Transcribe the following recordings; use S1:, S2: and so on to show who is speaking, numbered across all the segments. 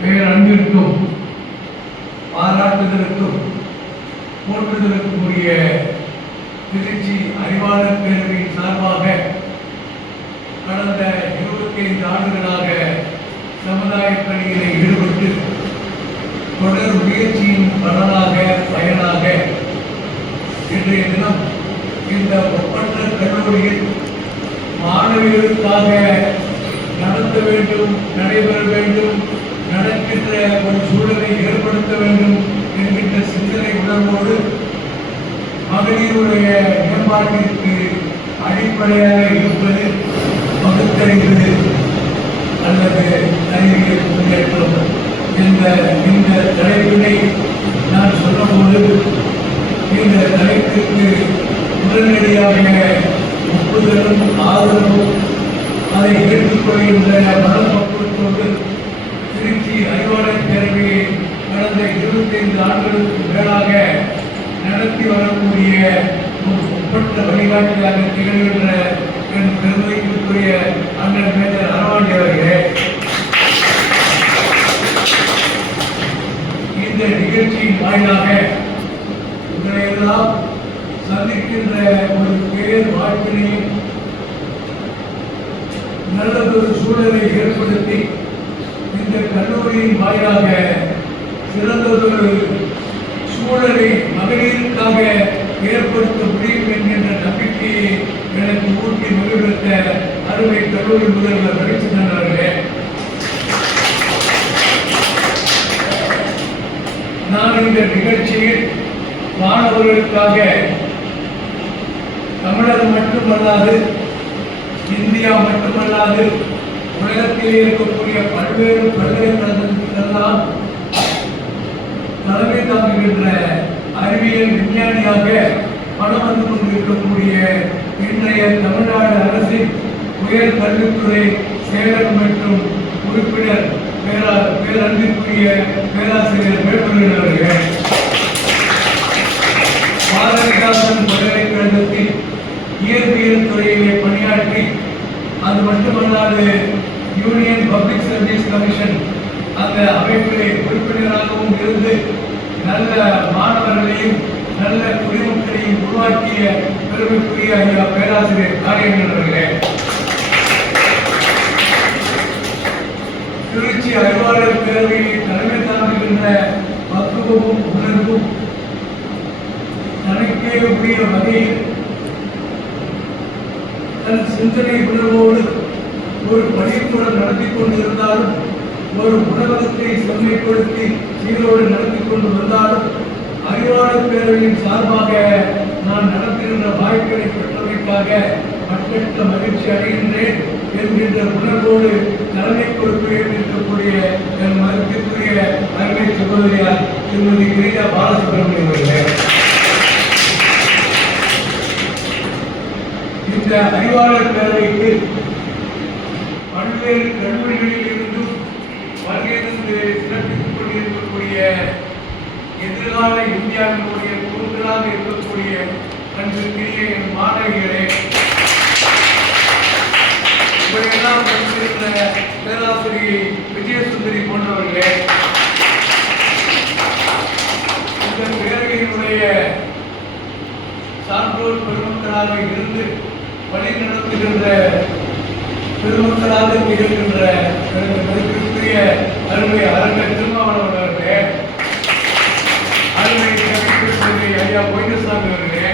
S1: பேரன்பிற்கும் பாராட்டுதலுக்கும் போற்றுதலுக்கும் உரிய திருச்சி அறிவாளர் பேரவையின் சார்பாக கடந்த இருபத்தி ஐந்து ஆண்டுகளாக சமுதாய பணியிலே ஈடுபட்டு தொடர் முயற்சியின் பலனாக பயனாக இன்றைய தினம் இந்த ஒப்பற்ற கல்லூரியில் மாணவிகளுக்காக நடத்த வேண்டும் நடைபெற வேண்டும் நடக்கின்ற ஒரு சூழலை ஏற்படுத்த வேண்டும் என்கின்ற சிந்தனை உணர்வோடு மகளிருடைய மேம்பாட்டிற்கு அடிப்படையாக இருப்பது பகுத்தறிவு அல்லது அறிவியல் முன்னேற்றம் என்ற இந்த தலைப்பினை நான் சொன்னபோது இந்த தலைப்பிற்கு உடனடியாக ஒப்புதலும் ஆதரவும் அதை ஏற்றுக்கொள்கின்ற மனப்பக்குவத்தோடு திருச்சி அறிவாளர் ஐம்பது ஆண்டுகளுக்கு மேலாக நடத்தி வரக்கூடிய ஒரு ஒப்பற்ற வழிகாட்டியாக திகழ்கின்ற என் பெருமைக்குரிய அண்ணன் மேஜர் அரவாண்டி அவர்களே இந்த நிகழ்ச்சியின் வாயிலாக உங்களையெல்லாம் சந்திக்கின்ற ஒரு பேர் வாய்ப்பினையும் நல்லதொரு சூழலை ஏற்படுத்தி இந்த கல்லூரியின் வாயிலாக சிறந்ததொரு சூழலை மகளிருக்காக ஏற்படுத்த முடியும் என்கின்ற நம்பிக்கையை எனக்கு ஊட்டி மகிழ்வித்த அருமை கல்லூரி முதல்வர் ரவிச்சந்திரன் அவர்களே. நான் இந்த நிகழ்ச்சியில் மாணவர்களுக்காக தமிழகம் மட்டுமல்லாது இந்தியா மட்டுமல்லாது உலகத்தில் இருக்கக்கூடிய பல்வேறு பல்கலைக்கழகங்களுக்கெல்லாம் தலைமை தாங்குகின்ற அறிவியல் விஞ்ஞானியாக பணம் வந்து கொண்டிருக்கக்கூடிய இன்றைய தமிழ்நாடு அரசின் உயர் கல்வித்துறை செயலர் மற்றும் உறுப்பினர் பேரா பேரன்பிற்குரிய பேராசிரியர் வேட்புரையர் அவர்கள். பாரதிதாசன் பல்கலைக்கழகத்தில் இயற்பியல் துறையிலே பணியாற்றி அது மட்டுமல்லாது யூனியன் பப்ளிக் சர்வீஸ் கமிஷன் அந்த அமைப்பிலே உறுப்பினராகவும் இருந்து நல்ல மாணவர்களையும் நல்ல குடிமக்களையும் உருவாக்கிய பெருமைக்குரிய ஐயா பேராசிரியர் காரியங்கள் அவர்களே. திருச்சி அறிவாளர் பேரவையை தலைமை தாங்குகின்ற பக்குவமும் உணர்வும் தனக்கே உரிய வகையில் தன் சிந்தனை உணர்வோடு ஒரு பள்ளிக்கூடம் நடத்தி கொண்டிருந்தாலும் ஒரு உணவகத்தை செம்மைப்படுத்தி சீரோடு நடத்தி கொண்டு வந்தாலும் அறிவாளர் பேரவையின் சார்பாக நான் நடத்துகின்ற வாய்ப்புகளை பெற்றமைக்காக மற்றற்ற மகிழ்ச்சி அடைகின்றேன் என்கின்ற உணர்வோடு தலைமை பொறுப்பேற்று இருக்கக்கூடிய என் மருத்துவக்குரிய அருமை சகோதரியார் திருமதி கிரீடா பாலசுப்ரமணியம் அவர்களே. இந்த அறிவாளர் பேரவைக்கு பல்வேறு கல்லூரிகளில் இருந்து வருகை சிறப்பித்துக் கொண்டிருக்கக்கூடிய எதிர்கால இந்தியாவினுடைய கூறுகளாக இருக்கக்கூடிய அன்பிற்குரிய என் மாணவிகளே. இப்படியெல்லாம் படித்திருக்கிற பேராசிரியை விஜயசுந்தரி போன்றவர்களே. இந்த பேரவையினுடைய சான்றோர் பெருமக்களாக இருந்து வழி நடத்துகின்ற பெருமக்களாக திகழ்கின்ற எனது அருமை அருமை திருமாவளவன் அவர்களே. அருமை கவிக்குரிய ஐயா கோயிந்தசாமி அவர்களே.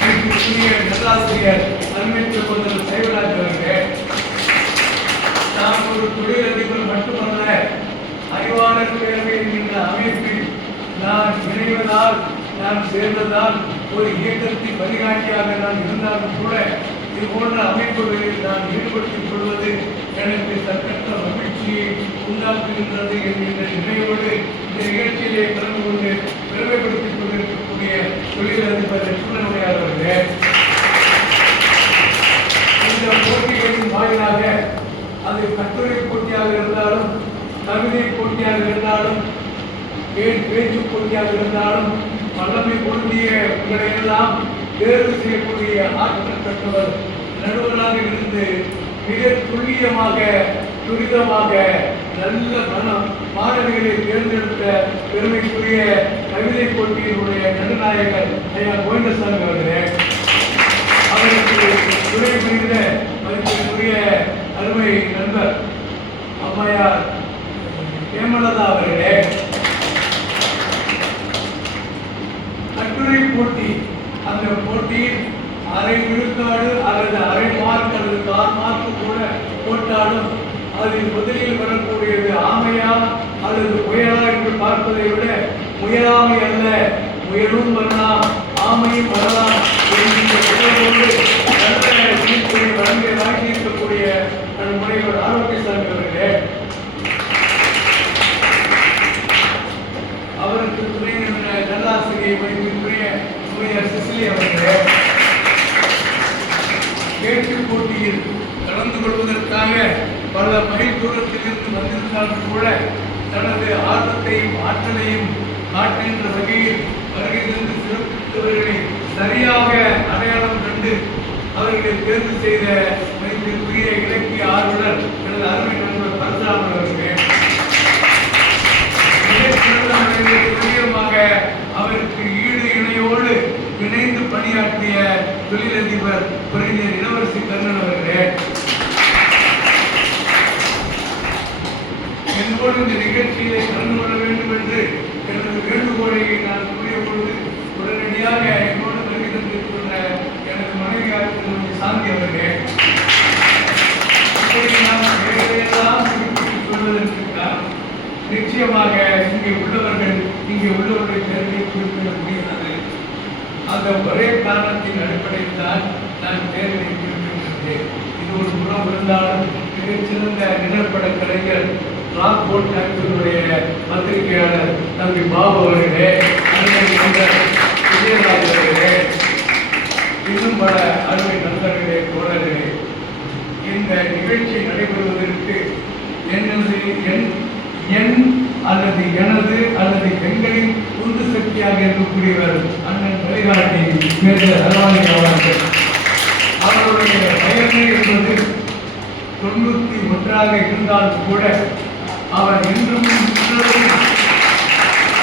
S1: மதிப்பிற்குரிய நல்லாசிரியர் அருமை சகோதரர் சைவராஜ் அவர்களே. நாம் ஒரு தொழிலதிபர் மட்டுமல்ல அறிவாளர் பேரவை என்கின்ற அமைப்பில் நான் இணைவதால் நான் சேர்ந்ததால் ஒரு இயக்கத்தின் வழிகாட்டியாக நான் இருந்தாலும் கூட இது போன்ற அமைப்புகளில் நான் ஈடுபடுத்திக் கொள்வது எனக்கு தற்கற்ற நிகழ்ச்சியை உண்டாக்குகின்றது என்கின்ற நினைவோடு இந்த நிகழ்ச்சியிலே கலந்து கொண்டு பெருமைப்படுத்திக் கொண்டிருக்கக்கூடிய தொழிலதிபர் லட்சுமணனுடையார் அவர்களே. இந்த போட்டிகளின் வாயிலாக அது கட்டுரை போட்டியாக இருந்தாலும் கவிதை போட்டியாக இருந்தாலும் பேச்சு போட்டியாக இருந்தாலும் வல்லமை பொருந்திய உங்களை எல்லாம் தேர்வு செய்யக்கூடிய ஆற்றல் பெற்றவர் நடுவராக இருந்து மிக துல்லியமாக துரிதமாக நல்ல மனம் மாணவிகளை தேர்ந்தெடுத்த பெருமைக்குரிய கவிதை போட்டியினுடைய நடுநாயகர் ஐயா கோவிந்தசாமி அவர்களே அவருக்கு துணை புரிந்த மதிப்பிற்குரிய அருமை நண்பர் அம்மையார் ஹேமலதா அவர்களே கட்டுரை போட்டி அந்த போட்டியில் அரை விழுக்காடு அல்லது அரை மார்க் அல்லது கால் மார்க் கூட போட்டாலும் அதில் முதலில் வரக்கூடியது ஆமையா அல்லது முயலா என்று பார்ப்பதை விட முயலாமை அல்ல முயலும் வரலாம் ஆமையும் வரலாம் என்கின்ற உணர்வோடு நல்ல தீர்ப்பை வழங்க வாங்கியிருக்கக்கூடிய நம் முனைவர் ஆரோக்கியசாமி அவர்களே. அவருக்கு துணை நின்ற நல்லாசிரியை மதிப்பிற்குரிய துணையர் சிசிலி அவர்களே. பேச்சு போட்டியில் கலந்து கொள்வதற்காக பல மைல் தூரத்தில் இருந்து வந்திருந்தாலும் கூட தனது ஆர்வத்தையும் ஆற்றலையும் காட்டுகின்ற வகையில் வருகை தந்து சிறப்பித்தவர்களை சரியாக அடையாளம் கண்டு அவர்களை தேர்வு செய்த மதிப்பிற்குரிய இலக்கிய ஆர்வலர் எனது அருமை நண்பர் பரசுராமன் அவர்களே. அவருக்கு ஈடு இணையோடு இணைந்து பணியாற்றிய தொழிலதிபர் புரிஞர் இளவரசி கர்ணன் அவர்களே. என்னோடு இந்த நிகழ்ச்சியை கலந்து கொள்ள வேண்டும் என்று எனது வேண்டுகோளை நான் கூறிய பொழுது உடனடியாக என்னோடு வருகை தந்திருக்கின்ற எனது மனைவியார் திருமதி சாந்தி அவர்களே நிச்சயமாக இங்கே உள்ளவர்கள் இங்கே உள்ளவர்களை தேர்வை குறிப்பிட முடியாது. அந்த ஒரே காரணத்தின் அடிப்படையில் தான் நான் தேர்வை குறிப்பிட்டிருந்தேன் இது ஒரு உணவு இருந்தாலும் மிகச்சிறந்த நிலப்பட கலைஞர் ராக்போர்ட் டைம்ஸினுடைய பத்திரிகையாளர் தம்பி பாபு அவர்களே அருமை விஜயராஜ் அவர்களே இன்னும் பல அருமை நண்பர்களே தோழர்களே இந்த நிகழ்ச்சி நடைபெறுவதற்கு என்னது என் என் அல்லது எனது அல்லது எங்களின் உந்து சக்தியாக இருக்கக்கூடியவர் அண்ணன் வழிகாட்டி மேஜர் அவர்கள். அவருடைய வயது என்பது தொண்ணூத்தி ஒன்றாக இருந்தாலும் கூட அவர் இன்றும்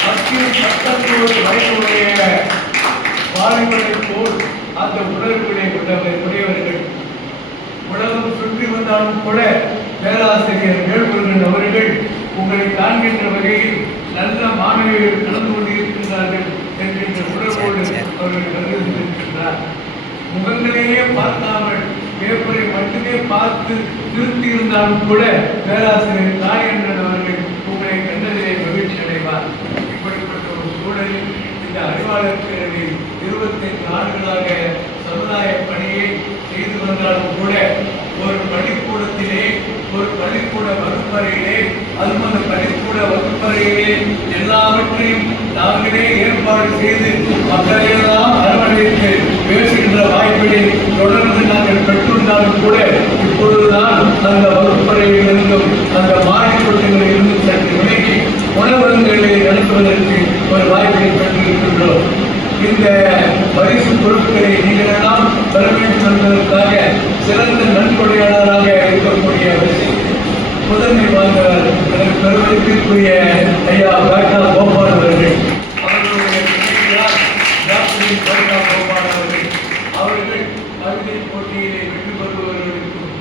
S1: பத்து பத்தொன்பது வயதுடைய வாலிபரைப் போல் அந்த உணர்வுகளை உடையவர் உடையவர்கள். உலகம் சுற்றி வந்தாலும் கூட பேராசிரியர் வேல்முருகன் அவர்கள் உங்களை காண்கின்ற வகையில் நல்ல மாணவியர்கள் கலந்து கொண்டிருக்கின்றார்கள் என்கின்ற உணர்வோடு அவர்கள் கருதியிருக்கின்றார் முகங்களையே பார்க்காமல் பேப்பரை மட்டுமே பார்த்து திருப்தி இருந்தாலும் கூட பேராசிரியர் நாயன்றன் அவர்கள் உங்களை கண்டதிலே மகிழ்ச்சி அடைவார். இப்படிப்பட்ட ஒரு சூழலில் இந்த அறிவாளர் பேரவையில் இருபத்தைந்து ஆண்டுகளாக சமுதாய பணியை செய்து வந்தாலும் கூட ஒரு பள்ளிக்கூடத்திலே ஒரு பள்ளிக்கூட வகுப்பறையிலே அதுவும் அந்த பள்ளிக்கூட வகுப்பறையிலே எல்லாவற்றையும் நாங்களே ஏற்பாடு செய்து மக்களையெல்லாம் அரவணைத்து பேசுகின்ற வாய்ப்பினை தொடர்ந்து நாங்கள் பெற்றிருந்தாலும் கூட இப்பொழுதுதான் அந்த வகுப்பறையில் இருந்தும் அந்த மாடிக்கூட்டங்களில் இருந்தும் சற்று விலகி உணவகங்களை நடத்துவதற்கு ஒரு வாய்ப்பை பெற்றிருக்கின்றோம் இந்த பரிசு பொருட்களை நீங்கள் எல்லாம் பெற வேண்டும் என்பதற்காக சிறந்த நன்கொடையாளராக இருக்கக்கூடிய முதன்மை வாழ்ந்தவர் எனக்கு பெருமதிப்பிற்குரிய ஐயா பேட்டா கோபால் அவர்கள். அவர்களுடைய டாக்டர் கோட்டா கோபால் அவர்கள் அவர்கள் கவிதை போட்டியிலே வெற்றி பெறுபவர்களுக்கும்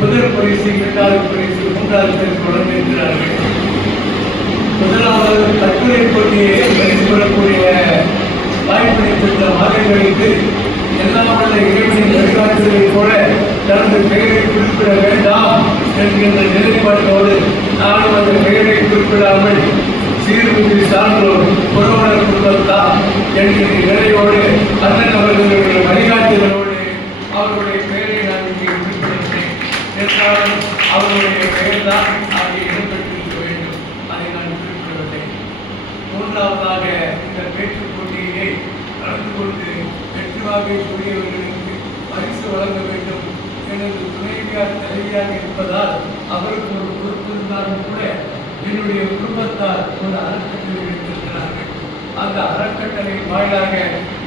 S1: முதல் பரிசு இரண்டாவது பரிசு மூன்றாவது தொடர்ந்திருக்கிறார்கள் முதலாவது கட்டுரை போட்டியை பரிசு பெறக்கூடிய வாய்ப்பினை பெற்ற மாணவர்களுக்கு எல்லா வல்ல இறைவனின் வழிகாட்டுதலைப் போல தனது பெயரை குறிப்பிட வேண்டாம் என்கின்ற நிலைப்பாட்டோடு நானும் அந்த பெயரை குறிப்பிடாமல் சீர்மிகு சான்றோர் புறவனர் குடும்பத்தா என்கின்ற நிலை தான் நாங்கள் இடம்பெற்றிருக்க வேண்டும். அதை நான் குறிப்பிடவில்லை மூன்றாவதாக இந்த பேச்சுப் போட்டியிலே கலந்து கொண்டு வெற்றி வாங்கை கூடியவர்களுக்கு பரிசு வழங்க வேண்டும். எனது துணைவியார் தலைவியாக இருப்பதால் அவருக்கு ஒரு பொறுப்பு இருந்தாலும் கூட என்னுடைய குடும்பத்தார் ஒரு அறக்கட்டளை வைத்திருக்கிறார்கள். அந்த அறக்கட்டளை வாயிலாக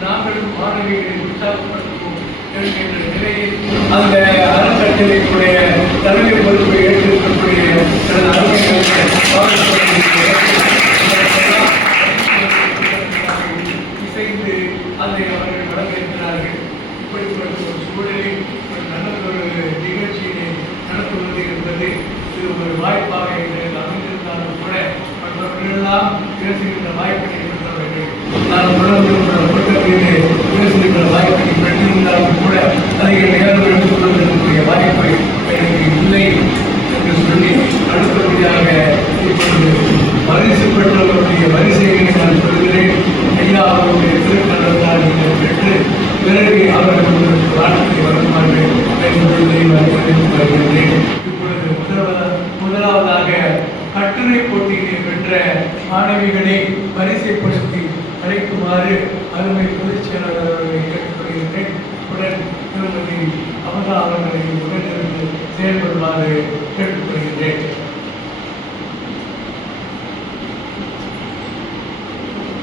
S1: நாங்களும் மாணவிகளை உற்சாகப்படுத்த அந்த அறக்கட்டளைக்குரிய தலைமை பொறுப்பை ஏற்றிருக்கக்கூடிய அருமை கட்டுரை போட்டியிலே பெற்ற மாணவிகளை வரிசைப்படுத்தி அழைக்குமாறு அருமை பொதுச் செயலாளர் அவர்களை கேட்டுக்கொள்கிறேன். உடன் திருமதி அவதாரங்களை அவர்களை உடனிருந்து செயல்படுமாறு கேட்டுக்கொள்கிறேன்.